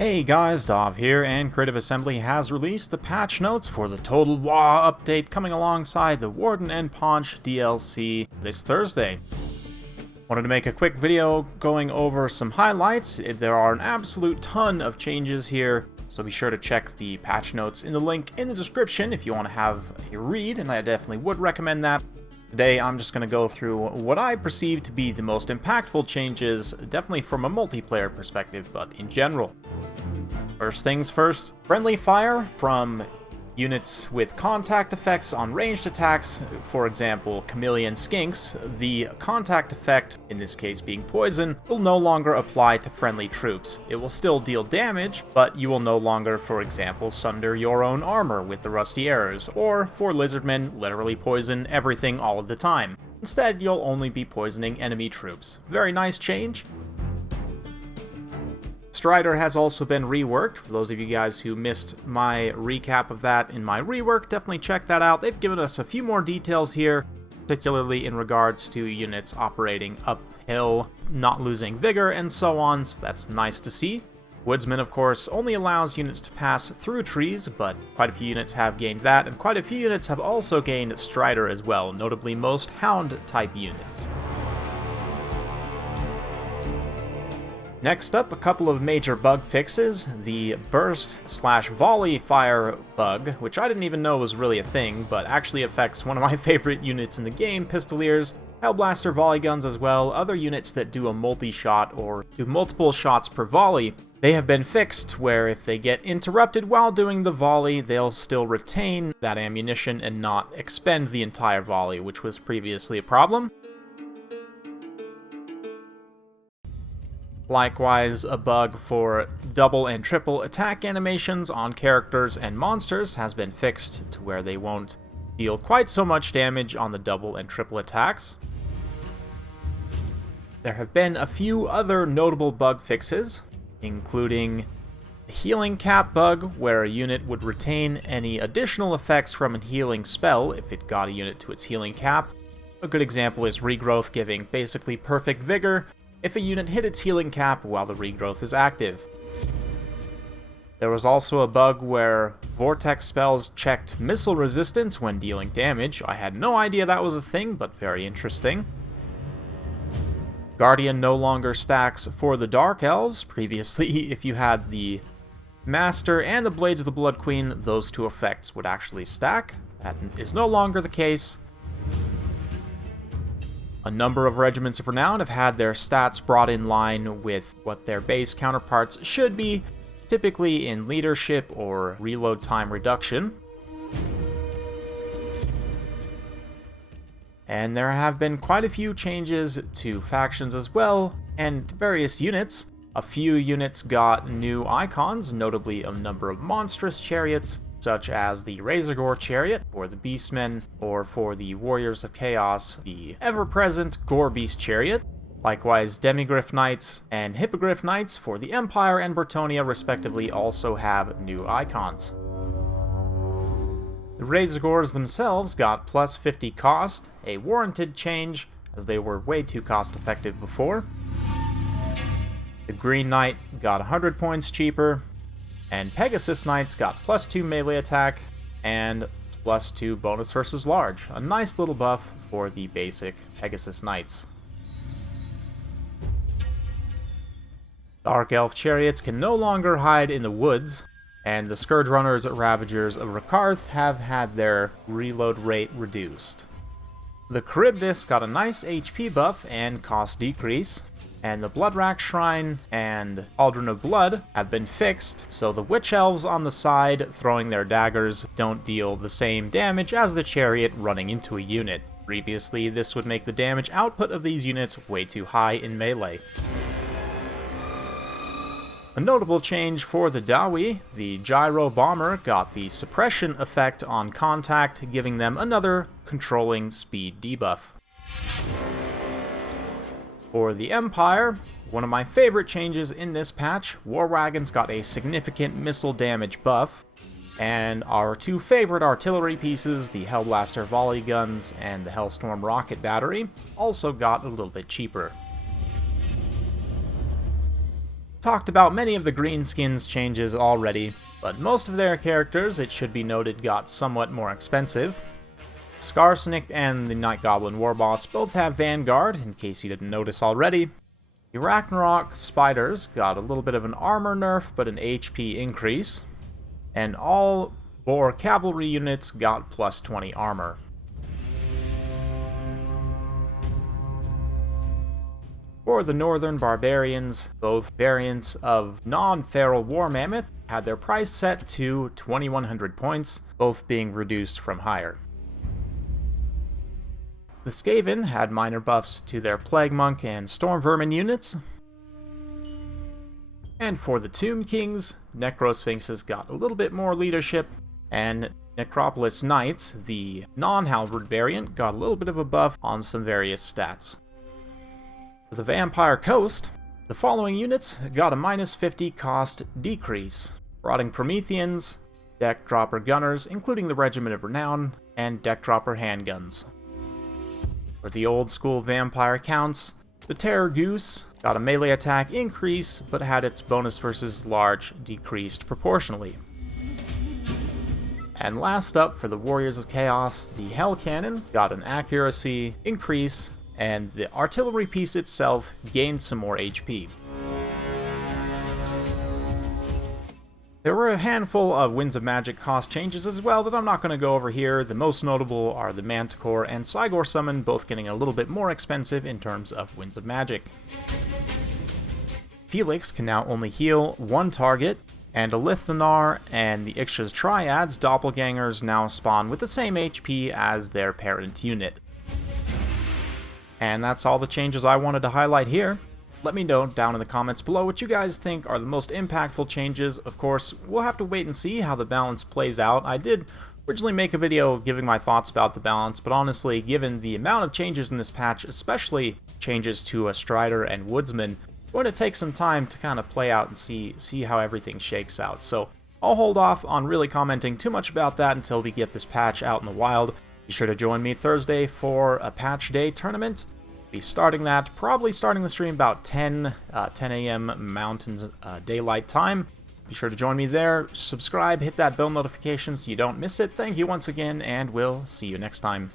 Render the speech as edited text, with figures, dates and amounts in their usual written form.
Hey guys, Dov here, and Creative Assembly has released the patch notes for the Total WAAAGH update coming alongside the Warden and Paunch DLC this Thursday. Wanted to make a quick video going over some highlights. There are an absolute ton of changes here, so be sure to check the patch notes in the link in the description if you want to have a read, and I definitely would recommend that. Today I'm just going to go through what I perceive to be the most impactful changes, definitely from a multiplayer perspective, but in general. First things first, friendly fire from units with contact effects on ranged attacks, for example chameleon skinks. The contact effect, in this case being poison, will no longer apply to friendly troops. It will still deal damage, but you will no longer, for example, sunder your own armor with the rusty arrows, or for lizardmen, literally poison everything all of the time. Instead, you'll only be poisoning enemy troops. Very nice change. Strider has also been reworked. For those of you guys who missed my recap of that in my rework, definitely check that out. They've given us a few more details here, particularly in regards to units operating uphill, not losing vigor, and so on, so that's nice to see. Woodsman, of course, only allows units to pass through trees, but quite a few units have gained that, and quite a few units have also gained Strider as well, notably most Hound-type units. Next up, a couple of major bug fixes. The burst/volley fire bug, which I didn't even know was really a thing, but actually affects one of my favorite units in the game, Pistoliers, Hellblaster volley guns as well, other units that do a multi-shot or do multiple shots per volley. They have been fixed where if they get interrupted while doing the volley, they'll still retain that ammunition and not expend the entire volley, which was previously a problem. Likewise, a bug for double and triple attack animations on characters and monsters has been fixed to where they won't deal quite so much damage on the double and triple attacks. There have been a few other notable bug fixes, including the healing cap bug, where a unit would retain any additional effects from a healing spell if it got a unit to its healing cap. A good example is Regrowth giving basically perfect vigor if a unit hit its healing cap while the regrowth is active. There was also a bug where vortex spells checked missile resistance when dealing damage. I had no idea that was a thing, but very interesting. Guardian no longer stacks for the Dark Elves. Previously, if you had the Master and the Blades of the Blood Queen, those two effects would actually stack. That is no longer the case. A number of regiments of renown have had their stats brought in line with what their base counterparts should be, typically in leadership or reload time reduction. And there have been quite a few changes to factions as well, and various units. A few units got new icons, notably a number of monstrous chariots, such as the Razorgore Chariot for the Beastmen, or for the Warriors of Chaos, the ever-present Gorebeast Chariot. Likewise, Demigryph Knights and Hippogryph Knights for the Empire and Bretonnia respectively also have new icons. The Razorgores themselves got plus 50 cost, a warranted change, as they were way too cost-effective before. The Green Knight got 100 points cheaper, and Pegasus Knights got plus 2 melee attack and plus 2 bonus versus large. A nice little buff for the basic Pegasus Knights. Dark Elf Chariots can no longer hide in the woods, and the Scourge Runners Ravagers of Rakarth have had their reload rate reduced. The Charybdis got a nice HP buff and cost decrease, and the Bloodrack Shrine and Cauldron of Blood have been fixed, so the Witch Elves on the side throwing their daggers don't deal the same damage as the Chariot running into a unit. Previously, this would make the damage output of these units way too high in melee. A notable change for the Dawi, the Gyro Bomber got the suppression effect on contact, giving them another controlling speed debuff. For the Empire, one of my favorite changes in this patch, War Wagons got a significant missile damage buff, and our two favorite artillery pieces, the Hellblaster volley guns and the Hellstorm rocket battery, also got a little bit cheaper. Talked about many of the greenskins changes already, but most of their characters, it should be noted, got somewhat more expensive. Skarsnik and the Night Goblin Warboss both have Vanguard, in case you didn't notice already. The Ragnarok Spiders got a little bit of an armor nerf, but an HP increase. And all Boar Cavalry units got plus 20 armor. For the Northern Barbarians, both variants of non-feral War Mammoth had their price set to 2100 points, both being reduced from higher. The Skaven had minor buffs to their Plague Monk and Storm Vermin units. And for the Tomb Kings, Necrosphinxes got a little bit more leadership, and Necropolis Knights, the non-halberd variant, got a little bit of a buff on some various stats. For the Vampire Coast, the following units got a minus 50 cost decrease. Rotting Prometheans, Deck Dropper Gunners, including the Regiment of Renown, and Deck Dropper Handguns. For the old school vampire counts, the Terror Goose got a melee attack increase, but had its bonus versus large decreased proportionally. And last up, for the Warriors of Chaos, the Hell Cannon got an accuracy increase, and the artillery piece itself gained some more HP. There were a handful of Winds of Magic cost changes as well that I'm not going to go over here. The most notable are the Manticore and Cygor Summon, both getting a little bit more expensive in terms of Winds of Magic. Felix can now only heal one target, and Elithanar and the Ixtra's Triads Doppelgangers now spawn with the same HP as their parent unit. And that's all the changes I wanted to highlight here. Let me know down in the comments below what you guys think are the most impactful changes. Of course, we'll have to wait and see how the balance plays out. I did originally make a video giving my thoughts about the balance, but honestly, given the amount of changes in this patch, especially changes to a Strider and Woodsman, it's going to take some time to kind of play out and see how everything shakes out. So I'll hold off on really commenting too much about that until we get this patch out in the wild. Be sure to join me Thursday for a patch day tournament. Be starting that, probably starting the stream about 10 a.m. Mountain Daylight Time. Be sure to join me there, subscribe, hit that bell notification so you don't miss it. Thank you once again, and we'll see you next time.